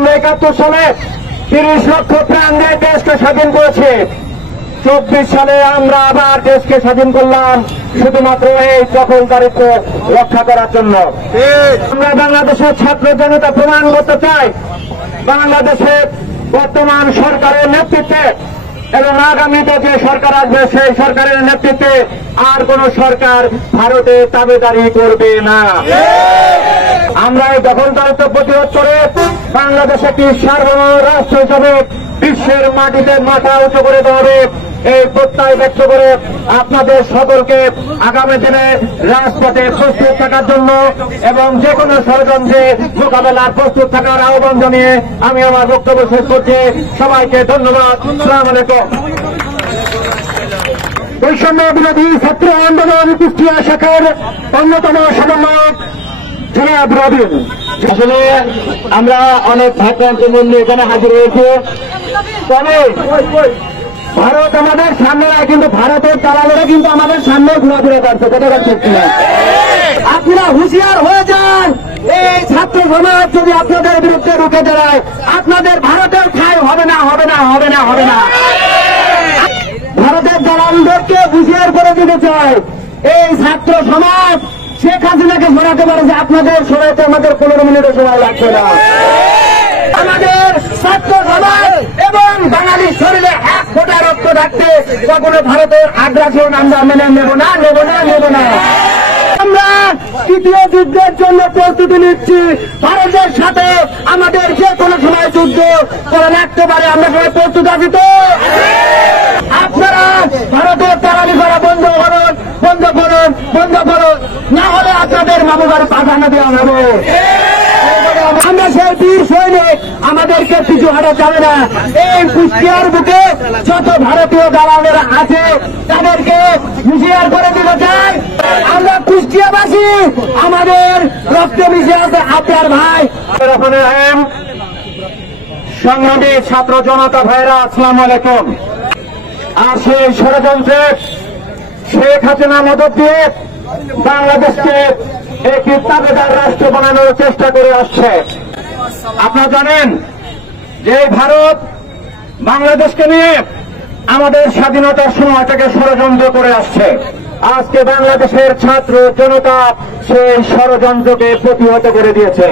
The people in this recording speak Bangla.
আমরা ৭১ সালে ৩০ লক্ষ প্রাণ দিয়ে দেশকে স্বাধীন করেছি। ২৪ সালে আমরা আবার দেশকে স্বাধীন করলাম শুধুমাত্র এই দখলদারিত্ব রক্ষা করার জন্য। আমরা বাংলাদেশের ছাত্র জনতা প্রমাণ করতে চাই, বাংলাদেশের বর্তমান সরকারের নেতৃত্বে এবং আগামীতে যে সরকার আসবে সেই সরকারের নেতৃত্বে আর কোন সরকার ভারতে তাবেদারি করবে না। আমরা এই দখলদারিত্ব প্রতিরোধ করে বাংলাদেশ একটি সার্বভৌম রাষ্ট্র হিসাবে বিশ্বের মাটিতে মাথা উঁচু করে দেওয়া হবে এই প্রত্যয় ব্যক্ত করে আপনাদের সকলকে আগামী দিনে রাজপথে প্রস্তুত থাকার জন্য এবং যে কোনো ষড়যন্ত্রে মোকাবেলার প্রস্তুত থাকার আহ্বান জানিয়ে আমি আমার বক্তব্য শেষ করছি। সবাইকে ধন্যবাদ। আসসালামু আলাইকুম। বৈষম্য বিরোধী ছাত্র আন্দোলন কুষ্টিয়া শাখার অন্যতম সমন্বয়ক জনাব রবিন। আসলে আমরা অনেক ভাগ্যান্ত মূল্য এখানে হাজির হয়েছে, তবে ভারত আমাদের সামনে নয়, কিন্তু ভারতের দালালেরা কিন্তু আমাদের সামনে ঘোরাফেরা করছে। কথা ঠিক কিনা? আপনারা হুঁশিয়ার হয়ে যান। এই ছাত্র সমাজ যদি আপনাদের বিরুদ্ধে রুখে দাঁড়ায়, আপনাদের ভারতের ঠাঁই হবে না, হবে না, হবে না, হবে না। ভারতের দালালদেরকে হুঁশিয়ার করে দিতে চাই, এই ছাত্র সমাজ শেখ হাসিনাকে সরাতে পারে যে আপনাদের সরাতে আমাদের 15 মিনিটের সময় লাগবে না। আমাদের ছাত্র সমাজ এবং বাঙালির শরীরে 1 ফোঁটা রক্ত থাকতে কখনো ভারতের আগ্রাসন আমরা মেনে নেব না, নেব না, নেব না। আমরা তৃতীয় যুদ্ধের জন্য প্রস্তুতি নিচ্ছি। ভারতের সাথে আমাদের যে কোনো সময় যুদ্ধ করে রাখতে পারে, আমরা সবাই প্রস্তুত আছি তো? আপনারা ভারতের তাড়ালি করা বন্ধ করুন, বন্ধ করুন, বন্ধ করুন, না হলে আপনাদের মামুবাড়ি পাঠানো দেওয়া হবে। আমরা সেই বীর সৈনিক, আমাদেরকে পিছু হাঁটা যাবে না। এই কুষ্টিয়ার বুকে যত ভারতীয় দালালেরা আছে তাদেরকে হুঁশিয়ার করে দিতে চাই, আমরা কুষ্টিয়াবাসী, আমাদের রক্তে মিশে আছে আপনার ভাই। সংগ্রামী ছাত্র জনতা ভাইরা, আসসালামু আলাইকুম। আর সেই ষড়যন্ত্রে শেখ হাসিনা মদত দিয়ে বাংলাদেশকে একটি তাবেদার রাষ্ট্র বানানোর চেষ্টা করে আসছে। আপনারা জানেন যে ভারত বাংলাদেশকে নিয়ে আমাদের স্বাধীনতার সময় থেকে ষড়যন্ত্র করে আসছে। আজকে বাংলাদেশের ছাত্র জনতা সেই ষড়যন্ত্রকে প্রতিহত করে দিয়েছে।